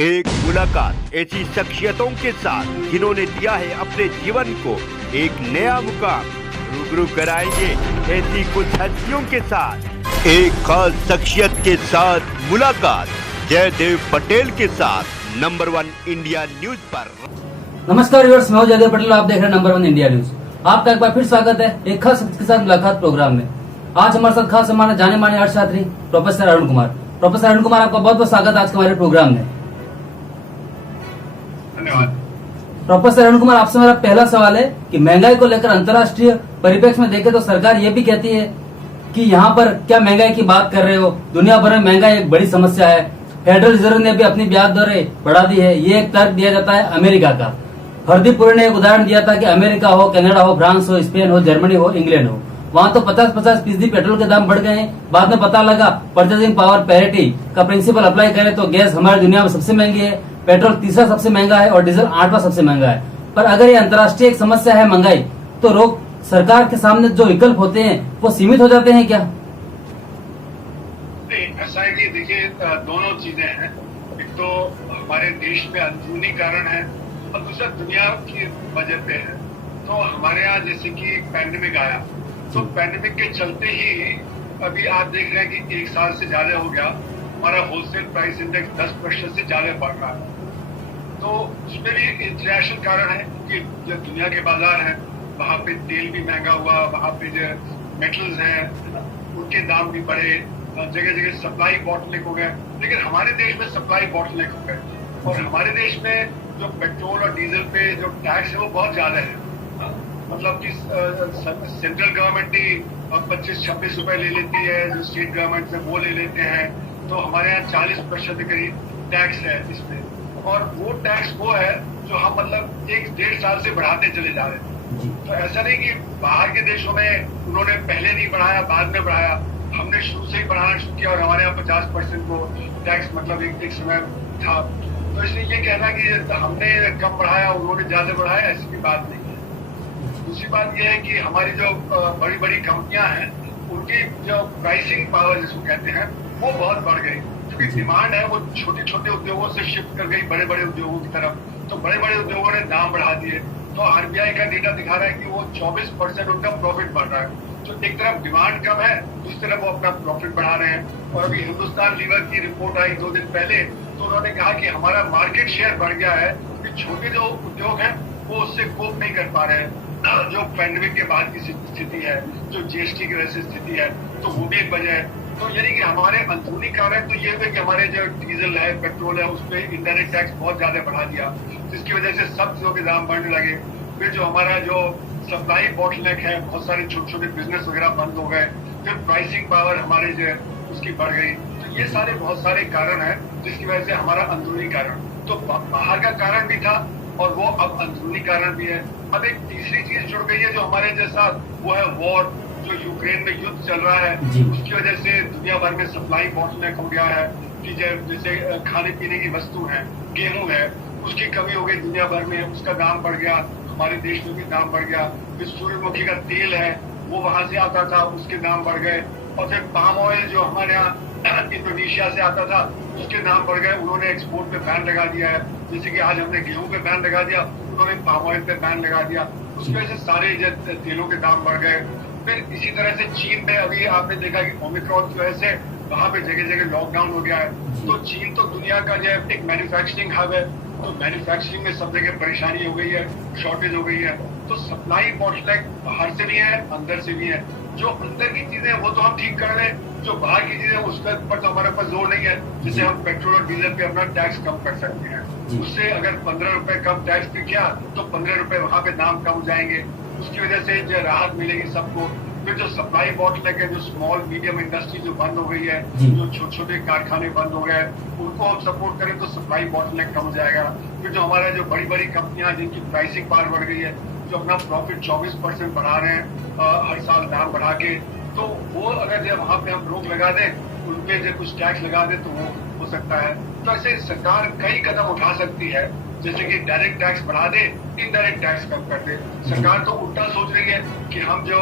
एक मुलाकात ऐसी शख्सियतों के साथ जिन्होंने दिया है अपने जीवन को एक नया मुकाम। रूबरू कराएंगे ऐसी कुछ हस्तियों के साथ एक खास शख्सियत के साथ मुलाकात जयदेव पटेल के साथ नंबर 1 इंडिया न्यूज पर। नमस्कार व्यूअर्स, मैं हूं जयदेव पटेल, आप देख रहे हैं नंबर 1 इंडिया न्यूज। आपका एक बार फिर स्वागत है एक खास शख्स के साथ मुलाकात प्रोग्राम में। आज हमारे साथ खास हमारे जाने माने अर्थशास्त्री प्रोफेसर अरुण कुमार। प्रोफेसर अरुण कुमार, आपका बहुत बहुत स्वागत है आज के हमारे प्रोग्राम में। धन्यवाद। प्रोफेसर अरुण कुमार, आपसे मेरा पहला सवाल है कि महंगाई को लेकर अंतर्राष्ट्रीय परिप्रेक्ष्य में देखें तो सरकार ये भी कहती है कि यहाँ पर क्या महंगाई की बात कर रहे हो, दुनिया भर में महंगाई एक बड़ी समस्या है। फेडरल रिजर्व ने भी अपनी ब्याज दरें बढ़ा दी है। ये एक तर्क दिया जाता है अमेरिका का। हरदीप पुरी ने एक उदाहरण दिया था कि अमेरिका हो, कनाडा हो, फ्रांस हो, स्पेन हो, जर्मनी हो, इंग्लैंड हो, वहां तो 50-50% पेट्रोल के दाम बढ़ गए हैं। बाद में पता लगा परचेजिंग पावर पैरिटी का प्रिंसिपल अप्लाई करें तो गैस हमारी दुनिया में सबसे महंगी है, पेट्रोल तीसरा सबसे महंगा है और डीजल 8वां सबसे महंगा है। पर अगर ये अंतर्राष्ट्रीय एक समस्या है महंगाई, तो रोक सरकार के सामने जो विकल्प होते हैं वो सीमित हो जाते हैं क्या? ऐसा है कि देखिए, दोनों चीजें हैं। एक तो हमारे देश में अंदरूनी कारण है और दूसरा दुनिया की वजह पे है। तो हमारे यहाँ जैसे कि पैंडेमिक आया, तो पैंडेमिक के चलते ही अभी आप देख रहे हैं कि 1 साल से ज्यादा हो गया हमारा होलसेल प्राइस इंडेक्स 10% से ज्यादा बढ़ रहा है। तो उसमें भी इंटरनेशनल कारण है कि जो दुनिया के बाजार हैं वहाँ पे तेल भी महंगा हुआ, वहाँ पे जो मेटल्स हैं उनके दाम भी बढ़े, जगह जगह सप्लाई बॉटलनेक हो गए। लेकिन हमारे देश में सप्लाई बॉटलनेक हो गए और हमारे देश में जो पेट्रोल और डीजल पे जो टैक्स है वो बहुत ज्यादा है। मतलब कि सेंट्रल गवर्नमेंट ही 25-26 रुपए ले लेती है, जो स्टेट गवर्नमेंट से वो ले लेते हैं। तो हमारे यहाँ 40% के करीब टैक्स है इसमें, और वो टैक्स वो है जो हम मतलब 1-1.5 साल से बढ़ाते चले जा रहे हैं। तो ऐसा नहीं कि बाहर के देशों में उन्होंने पहले नहीं बढ़ाया बाद में बढ़ाया, हमने शुरू से ही बढ़ाना शुरू किया और हमारे यहाँ 50% को टैक्स मतलब एक समय था। तो इसलिए ये कहना कि हमने कम बढ़ाया उन्होंने ज्यादा बढ़ाया, ऐसी भी बात नहीं है। दूसरी बात यह है कि हमारी जो बड़ी बड़ी कंपनियां हैं उनकी जो प्राइसिंग पावर जिसको कहते हैं वो बहुत बढ़ गई, क्योंकि डिमांड है वो छोटे छोटे उद्योगों से शिफ्ट कर गई बड़े बड़े उद्योगों की तरफ। तो बड़े बड़े उद्योगों ने दाम बढ़ा दिए। तो आरबीआई का डेटा दिखा रहा है कि वो 24% उनका प्रॉफिट बढ़ रहा है। तो एक तरफ डिमांड कम है, दूसरी तरफ वो अपना प्रॉफिट बढ़ा रहे हैं। और अभी हिंदुस्तान लीवर की रिपोर्ट आई 2 दिन पहले, तो उन्होंने कहा कि हमारा मार्केट शेयर बढ़ गया है, कि छोटे जो उद्योग हैं वो उससे कोप नहीं कर पा रहे हैं। जो पैंडेमिक के बाद की स्थिति है, जो जीएसटी की वजह से स्थिति है, तो वो भी एक वजह है। तो यानी कि हमारे अंदरूनी कारण तो ये है कि हमारे जो डीजल है, पेट्रोल है, उस पर इंडायरेक्ट टैक्स बहुत ज्यादा बढ़ा दिया, जिसकी वजह से सब चीजों के दाम बढ़ने लगे। फिर जो हमारा जो सप्लाई बॉटलनेक है, बहुत सारे छोटे छोटे बिजनेस वगैरह बंद हो गए। फिर प्राइसिंग पावर हमारे जो उसकी बढ़ गई। तो ये सारे बहुत सारे कारण हैं जिसकी वजह से हमारा अंदरूनी कारण, तो बाहर का कारण भी था और वो अब अंदरूनी कारण भी है। अब एक तीसरी चीज जुड़ गई है जो हमारे जैसा, वो है वॉर। जो यूक्रेन में युद्ध चल रहा है उसकी वजह से दुनिया भर में सप्लाई बॉटलनेक हो गया है कि जैसे खाने पीने की वस्तु है, गेहूं है, उसकी कमी हो गई दुनिया भर में, उसका दाम बढ़ गया। हमारे देश में भी दाम बढ़ गया। फिर सूर्यमुखी का तेल है वो वहां से आता था, उसके दाम बढ़ गए। और फिर पाम ऑयल जो हमारे यहाँ इंडोनेशिया से आता था उसके दाम बढ़ गए। उन्होंने एक्सपोर्ट पे बैन लगा दिया है। जैसे कि आज हमने गेहूं पे बैन लगा दिया, उन्होंने पाम ऑयल पे बैन लगा दिया। उसकी वजह से सारे तेलों के दाम बढ़ गए। फिर इसी तरह से चीन में अभी आपने देखा कि ओमिक्रॉन की वजह से वहां पे जगह जगह लॉकडाउन हो गया है। तो चीन तो दुनिया का जो है एक मैन्युफैक्चरिंग हब है, तो मैन्युफैक्चरिंग में सब जगह परेशानी हो गई है, शॉर्टेज हो गई है। तो सप्लाई बॉटलनेक बाहर से भी है, अंदर से भी है। जो अंदर की चीजें वो तो हम ठीक कर रहे हैं, जो बाहर की चीजें उसके ऊपर तो हमारे पास जोर नहीं है। जैसे हम पेट्रोल और डीजल पे अपना टैक्स कम कर सकते हैं, उससे अगर 15 रुपए कम टैक्स पे किया तो 15 रुपए वहां पे दाम कम हो जाएंगे। उसकी वजह से जो राहत मिलेगी सबको। फिर जो सप्लाई बॉटलनेक है, जो स्मॉल मीडियम इंडस्ट्री जो बंद हो गई है, जो छोटे छोटे कारखाने बंद हो गए, उनको हम सपोर्ट करें तो सप्लाई बॉटलनेक कम हो जाएगा। फिर जो हमारा जो बड़ी बड़ी कंपनियां जिनकी प्राइसिंग पावर बढ़ गई है, जो अपना प्रॉफिट 24% बढ़ा रहे हैं हर साल दाम बढ़ा के, तो वो अगर जब वहां पे हम रोक लगा दें, उनपे जो कुछ टैक्स लगा दें तो वो हो सकता है। तो ऐसे सरकार कई कदम उठा सकती है, जैसे कि डायरेक्ट टैक्स बढ़ा दे, इनडायरेक्ट टैक्स कम कर दे। सरकार तो उल्टा सोच रही है कि हम जो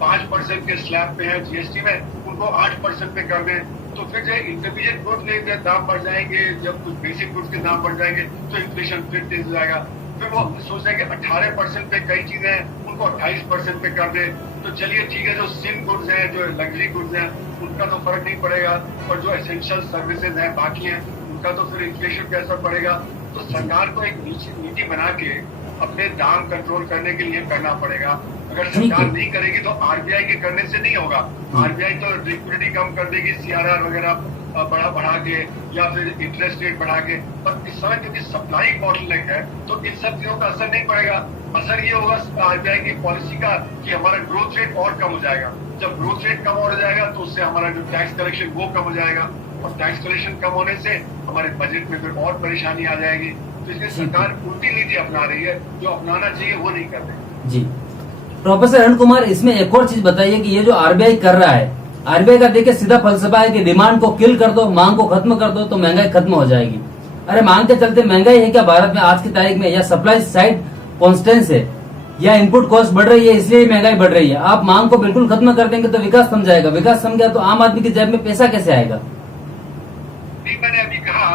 5% के स्लैब पे है जीएसटी में, उनको 8% पे कर दें। तो फिर जो इंटरमीडिएट गुड्स के दाम बढ़ जाएंगे, जब कुछ बेसिक गुड्स के दाम बढ़ जाएंगे तो इन्फ्लेशन फिर तेज हो जाएगा। फिर वो सोच रहे कि 18% पे कई चीजें हैं उनको 28% पे कर दे, तो चलिए ठीक है, जो सिन गुड्स हैं, जो लग्जरी गुड्स हैं, उनका तो फर्क नहीं पड़ेगा, और जो एसेंशियल सर्विसेज हैं बाकी हैं उनका तो फिर इन्फ्लेशन पे असर पड़ेगा। तो सरकार को एक नीति बना के अपने दाम कंट्रोल करने के लिए करना पड़ेगा। अगर सरकार नहीं करेगी तो आरबीआई के करने से नहीं होगा। आरबीआई तो लिक्विडिटी कम कर देगी, सीआरआर वगैरह बढ़ा के या फिर इंटरेस्ट रेट बढ़ा के, पर इस समय क्योंकि सप्लाई बॉटलनेक है तो इन सब चीजों का असर नहीं पड़ेगा। असर ये होगा आरबीआई की पॉलिसी का कि हमारा ग्रोथ रेट और कम हो जाएगा। जब ग्रोथ रेट कम हो जाएगा तो उससे हमारा जो टैक्स कलेक्शन वो कम हो जाएगा, और टैक्स कलेक्शन कम होने से हमारे बजट में फिर और परेशानी आ जाएगी। तो इसलिए सरकार उल्टी नीति अपना रही है, जो अपनाना चाहिए वो नहीं कर रही। जी प्रोफेसर अरुण कुमार, इसमें एक और चीज बताइए कि ये जो आरबीआई कर रहा है, आरबीआई का देखिए सीधा फलसफा है कि डिमांड को किल कर दो, मांग को खत्म कर दो तो महंगाई खत्म हो जाएगी। अरे मांग के चलते महंगाई है क्या भारत में आज की तारीख में, या सप्लाई साइड कॉन्स्टेंस है, या इनपुट कॉस्ट बढ़ रही है इसलिए महंगाई बढ़ रही है? आप मांग को बिल्कुल खत्म कर देंगे तो विकास थम जाएगा, विकास थम गया तो आम आदमी की जेब में पैसा कैसे आएगा? मैंने अभी कहा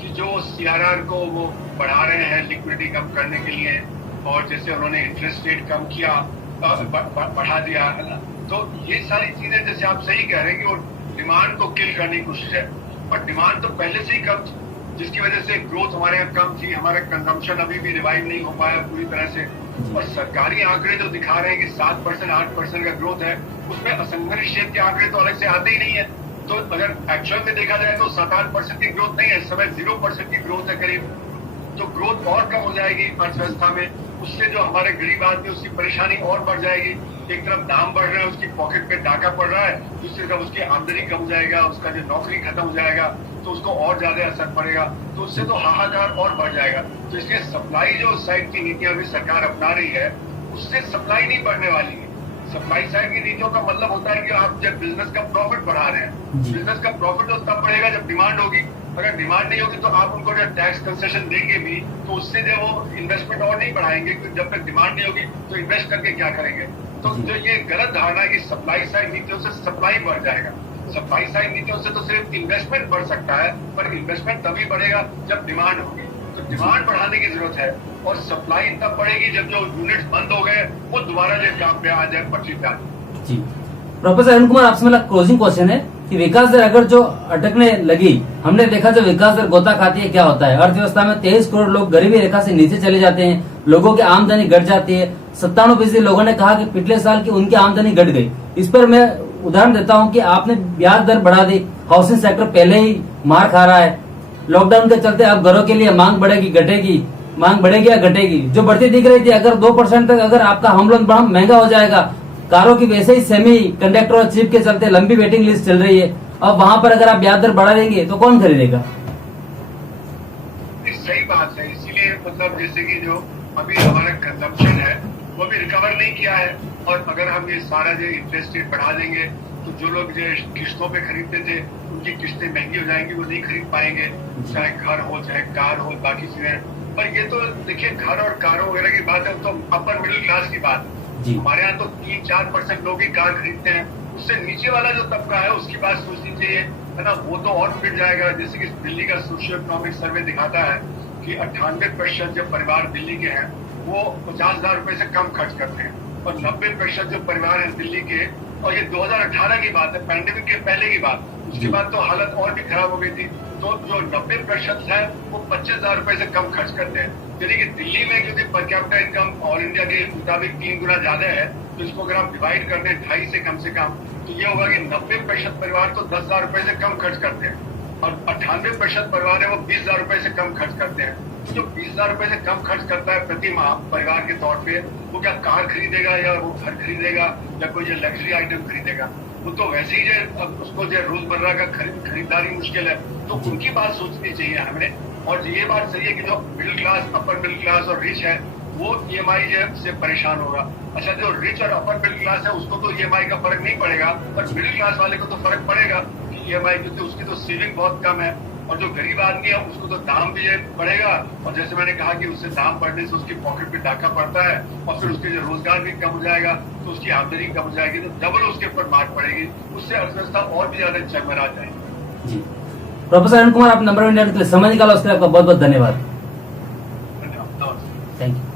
कि जो सीआरआर को वो बढ़ा रहे हैं लिक्विडिटी कम करने के लिए, और जैसे उन्होंने इंटरेस्ट रेट कम किया, बढ़ा दिया है ना, तो ये सारी चीजें जैसे आप सही कह रहे हैं कि वो डिमांड को किल करने की कोशिश है, पर डिमांड तो पहले से ही कम थी, जिसकी वजह से ग्रोथ हमारे यहाँ कम थी, हमारा कंजम्पशन अभी भी रिवाइव नहीं हो पाया पूरी तरह से। और सरकारी आंकड़े जो दिखा रहे हैं कि 7% 8% का ग्रोथ है, उसमें असंगठित क्षेत्र के आंकड़े तो अलग से आते ही नहीं है। तो अगर एक्चुअल में देखा जाए तो 7-8% की ग्रोथ नहीं है, इस समय 0% की ग्रोथ है करीब। तो ग्रोथ और कम हो जाएगी अर्थव्यवस्था में, उससे जो हमारे गरीब आदमी उसकी परेशानी और बढ़ जाएगी। एक तरफ दाम बढ़ रहे हैं, उसकी पॉकेट पे डाका पड़ रहा है, दूसरी तरफ उसकी आमदनी कम हो जाएगा, उसका जो नौकरी खत्म हो जाएगा तो उसको और ज्यादा असर पड़ेगा, तो उससे तो हाहाकार और बढ़ जाएगा। तो इसलिए सप्लाई जो साइड की नीतियां भी सरकार अपना रही है, उससे सप्लाई नहीं बढ़ने वाली है। सप्लाई साइड की नीतियों का मतलब होता है कि आप जब बिजनेस का प्रॉफिट बढ़ा रहे हैं, बिजनेस का प्रॉफिट तो तब बढ़ेगा जब डिमांड होगी। अगर डिमांड नहीं होगी तो आप उनको जो टैक्स कंसेशन देंगे भी तो उससे जो वो इन्वेस्टमेंट और नहीं बढ़ाएंगे, क्योंकि जब तक डिमांड नहीं होगी तो इन्वेस्ट करके क्या करेंगे। तो जो ये गलत धारणा है कि सप्लाई साइड नीतियों से सप्लाई बढ़ जाएगा, सप्लाई साइड नीतियों से तो सिर्फ इन्वेस्टमेंट बढ़ सकता है, पर इन्वेस्टमेंट तभी बढ़ेगा जब डिमांड होगी। तो डिमांड बढ़ाने की जरूरत है, और सप्लाई तब बढ़ेगी जब जो यूनिट्स बंद हो गए वो दोबारा जो काम पे आ जाए, पटरी पे आ जाए। जी प्रोफेसर अरुण कुमार, आपसे मेरा क्लोजिंग क्वेश्चन है कि विकास दर अगर जो अटकने लगी, हमने देखा जो विकास दर गोता खाती है क्या होता है, अर्थव्यवस्था में 23 करोड़ लोग गरीबी रेखा से नीचे चले जाते हैं, लोगों की आमदनी घट जाती है। 97% लोगों ने कहा कि पिछले साल की उनकी आमदनी घट गई। इस पर मैं उदाहरण देता हूं कि आपने ब्याज दर बढ़ा दी, हाउसिंग सेक्टर पहले ही मार खा रहा है, लॉकडाउन के चलते अब घरों के लिए मांग बढ़ेगी घटेगी, मांग बढ़ेगी या घटेगी, जो बढ़ती दिख रही थी अगर 2% तक अगर आपका होम लोन महंगा हो जाएगा, कारों की वैसे ही सेमी कंडक्टर और चिप के चलते लंबी वेटिंग लिस्ट चल रही है, अब वहां पर अगर आप ब्याज दर बढ़ा देंगे तो कौन खरीदेगा? सही बात है, इसीलिए मतलब जैसे कि जो अभी हमारा कंजम्पशन है वो भी रिकवर नहीं किया है, और अगर हम ये सारा जो इंटरेस्ट रेट बढ़ा देंगे तो जो लोग जो किस्तों पे खरीदते थे उनकी किस्तें महंगी हो जाएंगी, वो नहीं खरीद पाएंगे, चाहे घर हो चाहे कार हो बाकी चीजें। पर ये तो देखिए घर और कारों वगैरह की बात है, तो अपर मिडिल क्लास की बात है। हमारे यहाँ तो 3-4% लोग ही कार खरीदते हैं, उससे नीचे वाला जो तबका है उसकी बात सोचनी चाहिए, है ना, वो तो और पिट जाएगा। जैसे कि दिल्ली का सोशियो इकोनॉमिक सर्वे दिखाता है कि 98% जो परिवार दिल्ली के हैं वो 50,000 रुपए से कम खर्च करते हैं, और 90% जो परिवार है दिल्ली के, और ये 2018 की बात है, पैंडेमिक के पहले की बात, उसके बाद तो हालत और भी खराब हो गई थी। तो जो 90% है वो 25,000 रुपए से कम खर्च करते हैं। यानी कि दिल्ली में क्योंकि per capita income all India के मुताबिक 3 गुना ज्यादा है, तो इसको अगर आप डिवाइड कर दें 2.5 से कम, तो ये होगा कि 90% परिवार तो 10,000 रुपए से कम खर्च करते हैं, और 98% परिवार है वो 20,000 रुपए से कम खर्च करते हैं। तो जो 20,000 रुपए से कम खर्च करता है प्रति माह परिवार के तौर पे, वो क्या कार खरीदेगा या वो घर खरीदेगा या कोई जो लग्जरी आइटम खरीदेगा? वो तो वैसे ही जो उसको जो रोजमर्रा का खरीदारी मुश्किल है। तो उनकी बात सोचनी चाहिए हमें। और ये बात सही है कि जो middle class, upper middle class और रिच है वो EMI से परेशान होगा। अच्छा, जो रिच और अपर मिडिल क्लास है उसको तो EMI का फर्क नहीं पड़ेगा, पर मिडिल क्लास वाले को तो फर्क पड़ेगा कि EMI, क्योंकि उसकी तो सेविंग बहुत कम है, और जो गरीब आदमी है उसको तो दाम भी बढ़ेगा, और जैसे मैंने कहा कि उससे दाम बढ़ने से उसकी पॉकेट पे डाका पड़ता है, और फिर उसके जो रोजगार भी कम हो जाएगा तो उसकी आमदनी कम हो जाएगी, तो डबल उसके ऊपर मार पड़ेगी, उससे अर्थव्यवस्था और भी ज्यादा चरमरा जाएगी। जी प्रोफेसर अरुण कुमार, आप नंबर 1 इंडिया के लिए समय निकाला, उसके लिए आपका बहुत बहुत धन्यवाद। धन्यवाद। Thank you.